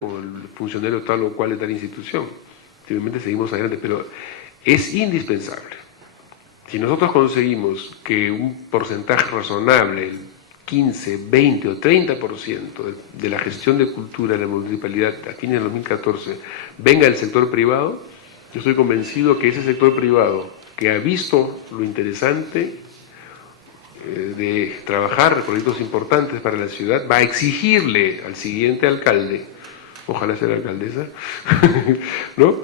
o el funcionario tal o cual de tal institución. Simplemente seguimos adelante, pero es indispensable. Si nosotros conseguimos que un porcentaje razonable, el 15, 20 o 30% de la gestión de cultura de la municipalidad a fines del 2014 venga del sector privado, yo estoy convencido que ese sector privado que ha visto lo interesante de trabajar proyectos importantes para la ciudad, va a exigirle al siguiente alcalde, ojalá sea la alcaldesa, ¿no?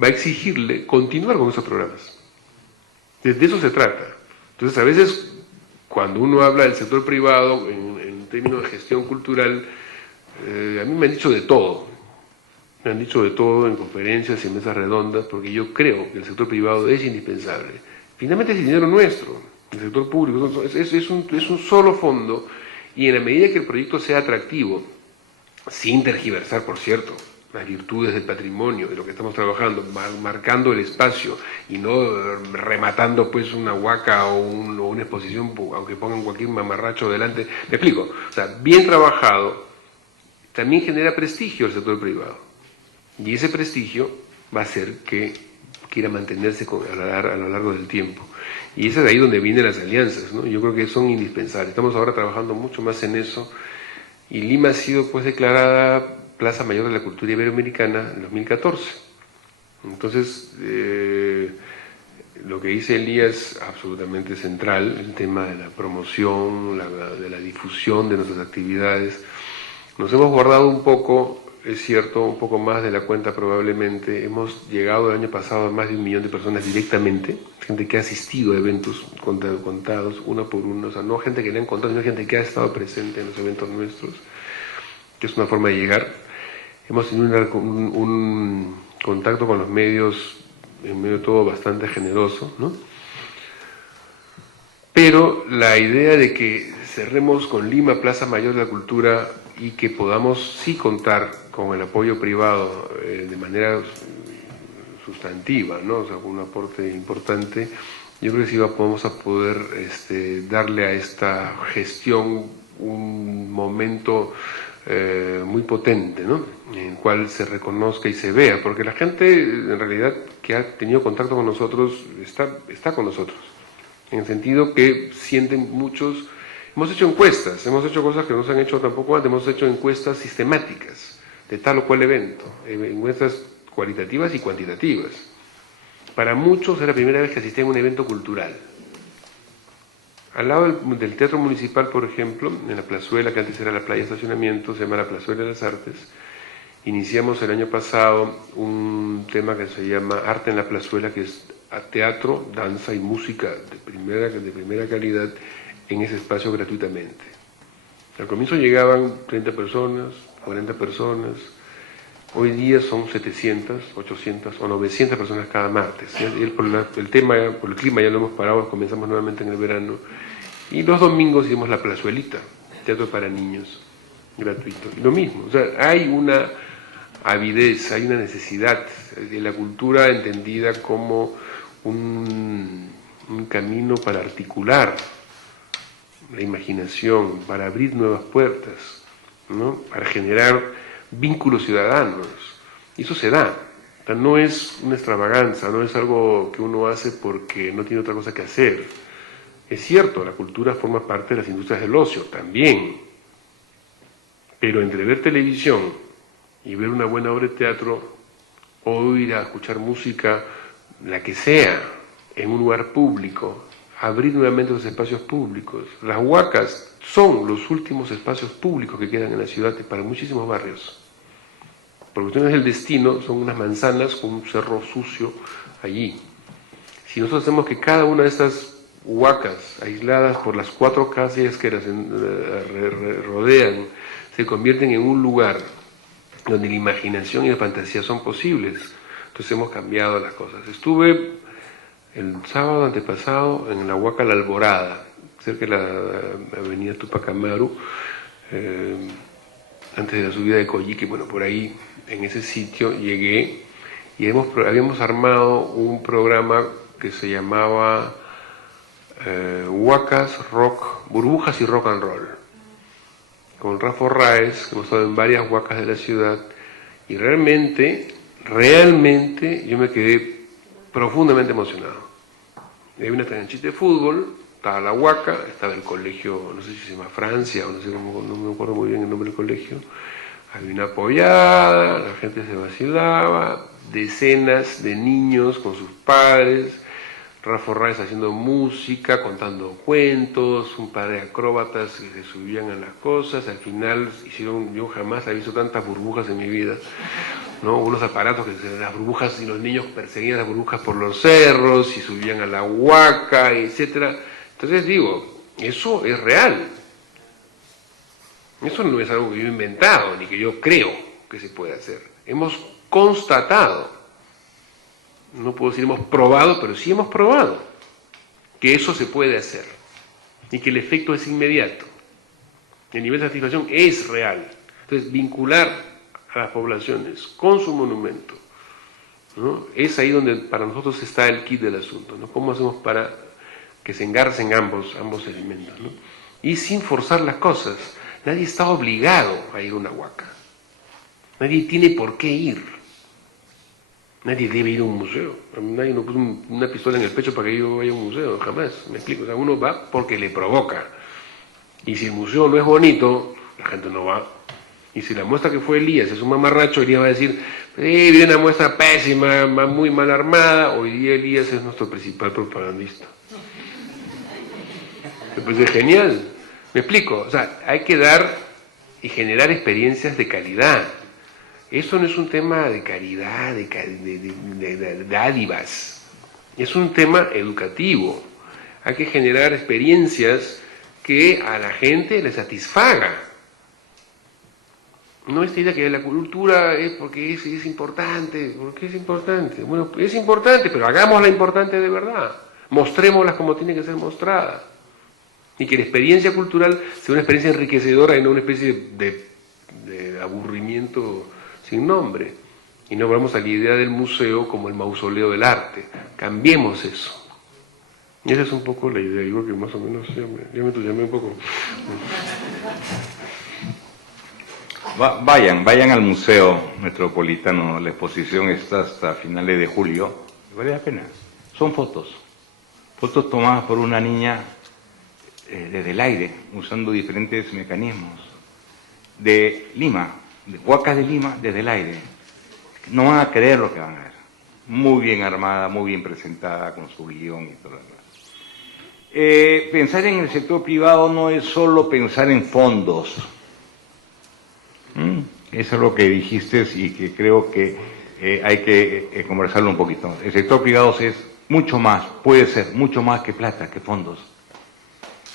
Va a exigirle continuar con esos programas. De eso se trata. Entonces, a veces, cuando uno habla del sector privado en términos de gestión cultural, a mí me han dicho de todo. Me han dicho de todo en conferencias y en mesas redondas, porque yo creo que el sector privado es indispensable. Finalmente es el dinero nuestro, el sector público, es un solo fondo, y en la medida que el proyecto sea atractivo, sin tergiversar, por cierto, las virtudes del patrimonio, de lo que estamos trabajando, marcando el espacio y no rematando pues una huaca o una exposición, aunque pongan cualquier mamarracho delante. Me explico, o sea, bien trabajado también genera prestigio al sector privado, y ese prestigio va a hacer que quiera mantenerse a lo largo del tiempo. Y es de ahí donde vienen las alianzas, ¿no? Yo creo que son indispensables. Estamos ahora trabajando mucho más en eso, y Lima ha sido pues declarada Plaza Mayor de la Cultura Iberoamericana en 2014. Entonces, lo que dice Elías es absolutamente central, el tema de la promoción, de la difusión de nuestras actividades. Nos hemos guardado un poco, es cierto, un poco más de la cuenta probablemente. Hemos llegado el año pasado a más de 1 millón de personas directamente, gente que ha asistido a eventos contados uno por uno, o sea, no gente que le han contado, sino gente que ha estado presente en los eventos nuestros, que es una forma de llegar. Hemos tenido un contacto con los medios, en medio de todo, bastante generoso, ¿no? Pero la idea de que cerremos con Lima Plaza Mayor de la Cultura y que podamos sí contar con el apoyo privado de manera sustantiva, ¿no? O sea, con un aporte importante, yo creo que sí vamos a poder darle a esta gestión un momento muy potente, ¿no? En el cual se reconozca y se vea, porque la gente en realidad que ha tenido contacto con nosotros está con nosotros, en el sentido que sienten muchos. Hemos hecho encuestas, hemos hecho cosas que no se han hecho tampoco antes, hemos hecho encuestas sistemáticas de tal o cual evento, encuestas cualitativas y cuantitativas. Para muchos es la primera vez que asistían a un evento cultural. Al lado del Teatro Municipal, por ejemplo, en la plazuela que antes era la playa de estacionamiento, se llama la Plazuela de las Artes, iniciamos el año pasado un tema que se llama Arte en la Plazuela, que es teatro, danza y música de primera calidad en ese espacio gratuitamente. Al comienzo llegaban 30 personas, 40 personas, hoy día son 700, 800 o 900 personas cada martes. Por el clima ya lo hemos parado, comenzamos nuevamente en el verano, y los domingos hicimos la plazuelita, teatro para niños, gratuito. Y lo mismo, o sea, hay una avidez, hay una necesidad de la cultura entendida como un camino para articular la imaginación, para abrir nuevas puertas, ¿no? Para generar vínculos ciudadanos. Y eso se da. O sea, no es una extravaganza, no es algo que uno hace porque no tiene otra cosa que hacer. Es cierto, la cultura forma parte de las industrias del ocio, también. Pero entre ver televisión y ver una buena obra de teatro, o ir a escuchar música, la que sea, en un lugar público, abrir nuevamente los espacios públicos. Las huacas son los últimos espacios públicos que quedan en la ciudad para muchísimos barrios. Por cuestiones del destino, son unas manzanas con un cerro sucio allí. Si nosotros hacemos que cada una de estas huacas, aisladas por las 4 calles que las rodean, se convierten en un lugar donde la imaginación y la fantasía son posibles, entonces hemos cambiado las cosas. Estuve el sábado antepasado en la Huaca La Alborada, cerca de la avenida Tupac Amaru, antes de la subida de Coyique. Bueno, por ahí, en ese sitio, llegué y habíamos armado un programa que se llamaba Huacas, Rock, Burbujas y Rock and Roll, con Rafa Raez, que hemos estado en varias huacas de la ciudad, Y realmente yo me quedé profundamente emocionado. Hay una canchita de fútbol, estaba la Huaca, estaba el colegio, no sé si se llama Francia, o no sé cómo, no me acuerdo muy bien el nombre del colegio. Había una pollada, la gente se vacilaba, decenas de niños con sus padres, Rafa Orráez haciendo música, contando cuentos, un par de acróbatas que se subían a las cosas. Al final hicieron, yo jamás he visto tantas burbujas en mi vida, ¿no? Unos aparatos que las burbujas, y los niños perseguían las burbujas por los cerros y subían a la Huaca, etcétera. Entonces digo, eso es real. Eso no es algo que yo he inventado, ni que yo creo que se puede hacer. Hemos constatado, no puedo decir hemos probado, pero sí hemos probado que eso se puede hacer y que el efecto es inmediato. El nivel de satisfacción es real. Entonces, vincular a las poblaciones con su monumento, ¿no? Es ahí donde para nosotros está el kit del asunto, ¿no? ¿Cómo hacemos para que se engarcen ambos elementos, ¿no? Y sin forzar las cosas. Nadie está obligado a ir a una Huaca. Nadie tiene por qué ir. Nadie debe ir a un museo. Nadie nos puso una pistola en el pecho para que yo vaya a un museo, jamás. Me explico. O sea, uno va porque le provoca. Y si el museo no es bonito, la gente no va. Y si la muestra que fue Elías es un mamarracho, Elías va a decir, vi una muestra pésima, muy mal armada. Hoy día Elías es nuestro principal propagandista. Pues es genial. Me explico. O sea, hay que dar y generar experiencias de calidad. Eso no es un tema de caridad, de dádivas. Es un tema educativo. Hay que generar experiencias que a la gente le satisfaga. No esta idea que la cultura es porque es importante. ¿Por qué es importante? Bueno, es importante, pero hagámosla importante de verdad. Mostrémosla como tiene que ser mostrada. Y que la experiencia cultural sea una experiencia enriquecedora y no una especie de aburrimiento sin nombre. Y no vamos a la idea del museo como el mausoleo del arte. Cambiemos eso. Y esa es un poco la idea. Digo que más o menos ya me entusiasmé un poco. Vayan al Museo Metropolitano. La exposición está hasta finales de julio. Vale la pena. Son fotos tomadas por una niña desde el aire, usando diferentes mecanismos. De Lima, de Huacas de Lima, desde el aire. No van a creer lo que van a ver. Muy bien armada, muy bien presentada, con su guión y todo lo demás. Pensar en el sector privado no es solo pensar en fondos. Eso es lo que dijiste y que creo que hay que conversarlo un poquito. El sector privado es mucho más, puede ser mucho más que plata, que fondos.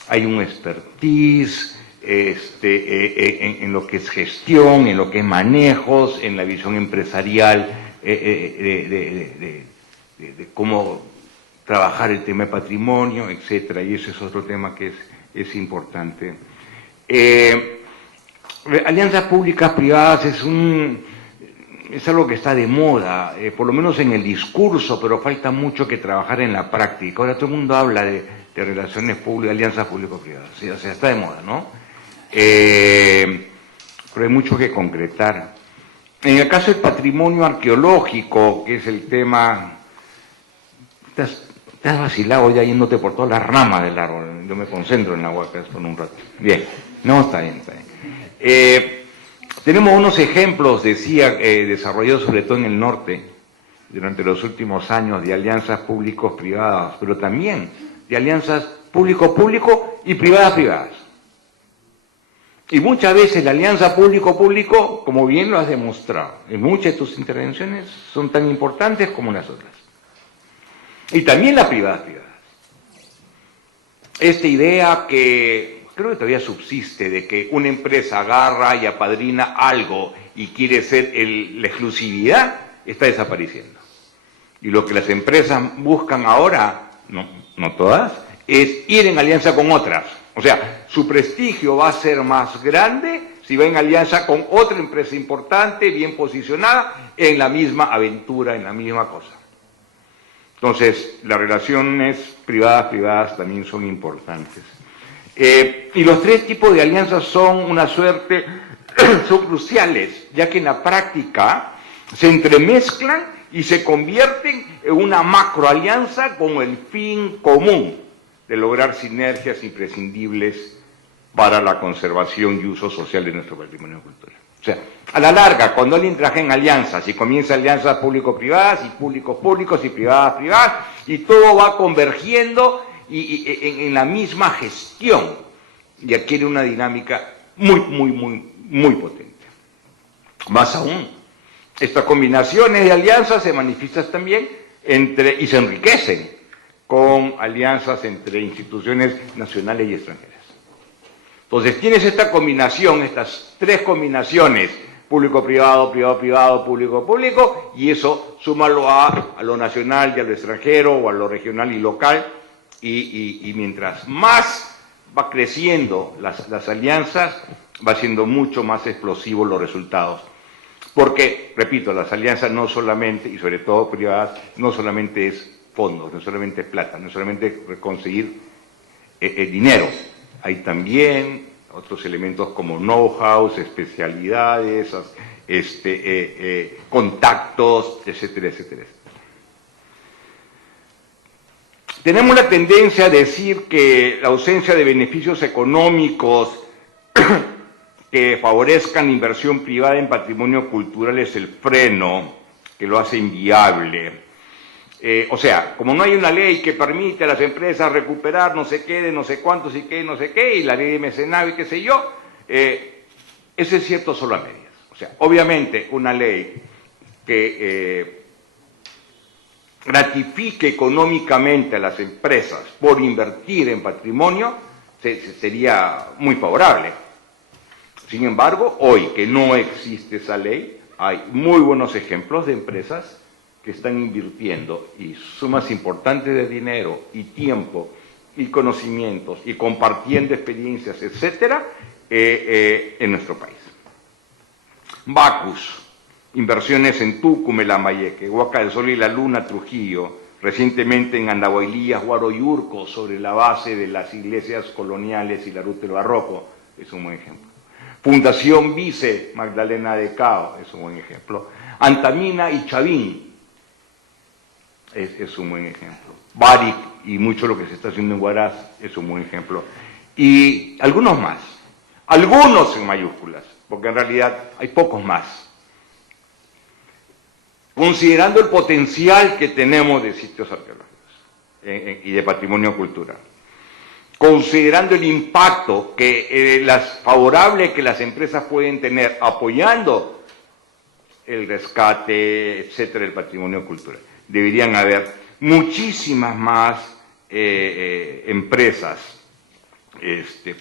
Hay un expertise en lo que es gestión, en lo que es manejos, en la visión empresarial de cómo trabajar el tema de patrimonio, etcétera, y ese es otro tema que es importante. Alianzas públicas privadas es algo que está de moda, por lo menos en el discurso, pero falta mucho que trabajar en la práctica. Ahora todo el mundo habla de relaciones públicas, alianzas público-privadas, ¿sí? O sea, está de moda, ¿no? Pero hay mucho que concretar. En el caso del patrimonio arqueológico, que es el tema, te has vacilado ya yéndote por todas las ramas del árbol. Yo me concentro en la Huaca por un rato. Bien, no, está bien, está bien. Tenemos unos ejemplos, decía, desarrollados sobre todo en el norte, durante los últimos años, de alianzas públicos-privadas, pero también de alianzas público-público y privadas-privadas. Y muchas veces la alianza público-público, como bien lo has demostrado, en muchas de tus intervenciones son tan importantes como las otras. Y también las privadas-privadas. Esta idea que creo que todavía subsiste de que una empresa agarra y apadrina algo y quiere ser la exclusividad, está desapareciendo. Y lo que las empresas buscan ahora, no todas, es ir en alianza con otras. O sea, su prestigio va a ser más grande si va en alianza con otra empresa importante, bien posicionada, en la misma aventura, en la misma cosa. Entonces, las relaciones privadas también son importantes. Y los tres tipos de alianzas son una suerte son cruciales, ya que en la práctica se entremezclan y se convierten en una macroalianza con el fin común de lograr sinergias imprescindibles para la conservación y uso social de nuestro patrimonio cultural. O sea, a la larga, cuando alguien trabaja en alianzas y comienza alianzas público-privadas y públicos-públicos y privadas-privadas, y todo va convergiendo en la misma gestión y adquiere una dinámica muy potente. Más aún, estas combinaciones de alianzas se manifiestan también y se enriquecen con alianzas entre instituciones nacionales y extranjeras. Entonces tienes esta combinación, estas tres combinaciones, público-privado, privado-privado, público-público, y eso súmalo a lo nacional y a lo extranjero, o a lo regional y local, y mientras más va creciendo las alianzas, va siendo mucho más explosivos los resultados. Porque, repito, las alianzas no solamente, y sobre todo privadas, no solamente es fondos, no solamente es plata, no solamente conseguir dinero. Hay también otros elementos como know-how, especialidades, contactos, etcétera, etcétera. Tenemos la tendencia a decir que la ausencia de beneficios económicos que favorezcan la inversión privada en patrimonio cultural es el freno que lo hace inviable. O sea, como no hay una ley que permite a las empresas recuperar no sé qué, de no sé cuántos y qué, no sé qué, y la ley de mecenazgo y qué sé yo, eso es cierto solo a medias. O sea, obviamente una ley que gratifique económicamente a las empresas por invertir en patrimonio sería muy favorable. Sin embargo, hoy que no existe esa ley, hay muy buenos ejemplos de empresas que están invirtiendo y sumas importantes de dinero y tiempo y conocimientos y compartiendo experiencias, etcétera, en nuestro país. Bacus, inversiones en Tucumán, Lambayeque, Huaca del Sol y la Luna, Trujillo, recientemente en Andahuaylías, Huaroyurco, sobre la base de las iglesias coloniales y la ruta del barroco, es un buen ejemplo. Fundación Vice, Magdalena de Cao, es un buen ejemplo. Antamina y Chavín, es un buen ejemplo. Baric y mucho lo que se está haciendo en Huaraz es un buen ejemplo. Y algunos más, algunos en mayúsculas, porque en realidad hay pocos más. Considerando el potencial que tenemos de sitios arqueológicos y de patrimonio cultural, considerando el impacto favorable que las empresas pueden tener apoyando el rescate, etcétera, del patrimonio cultural, deberían haber muchísimas más empresas,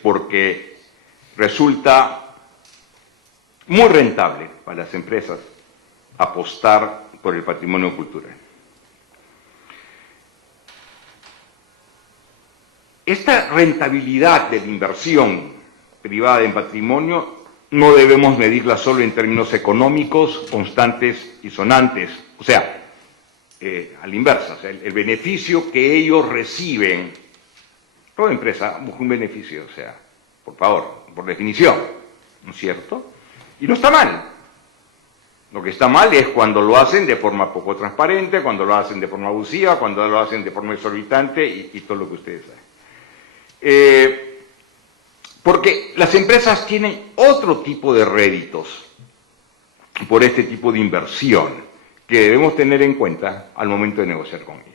porque resulta muy rentable para las empresas apostar por el patrimonio cultural. Esta rentabilidad de la inversión privada en patrimonio no debemos medirla solo en términos económicos, constantes y sonantes. O sea, a la inversa, o sea, el beneficio que ellos reciben, toda empresa busca un beneficio, o sea, por favor, por definición, ¿no es cierto? Y no está mal. Lo que está mal es cuando lo hacen de forma poco transparente, cuando lo hacen de forma abusiva, cuando lo hacen de forma exorbitante y todo lo que ustedes saben. Porque las empresas tienen otro tipo de réditos por este tipo de inversión que debemos tener en cuenta al momento de negociar con ellas.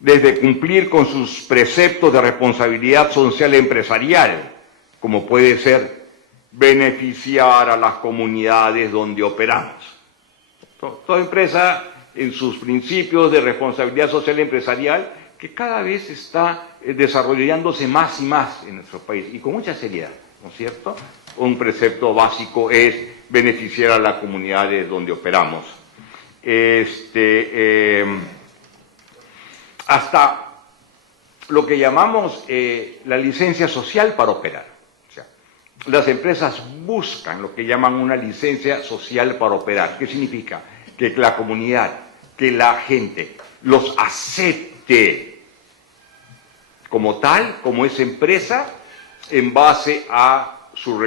Desde cumplir con sus preceptos de responsabilidad social empresarial, como puede ser beneficiar a las comunidades donde operamos. Toda empresa en sus principios de responsabilidad social empresarial que cada vez está desarrollándose más y más en nuestro país y con mucha seriedad, ¿no es cierto? Un precepto básico es beneficiar a las comunidades donde operamos. Hasta lo que llamamos la licencia social para operar. O sea, las empresas buscan lo que llaman una licencia social para operar. ¿Qué significa? Que la comunidad, que la gente los acepte como tal, como esa empresa, en base a su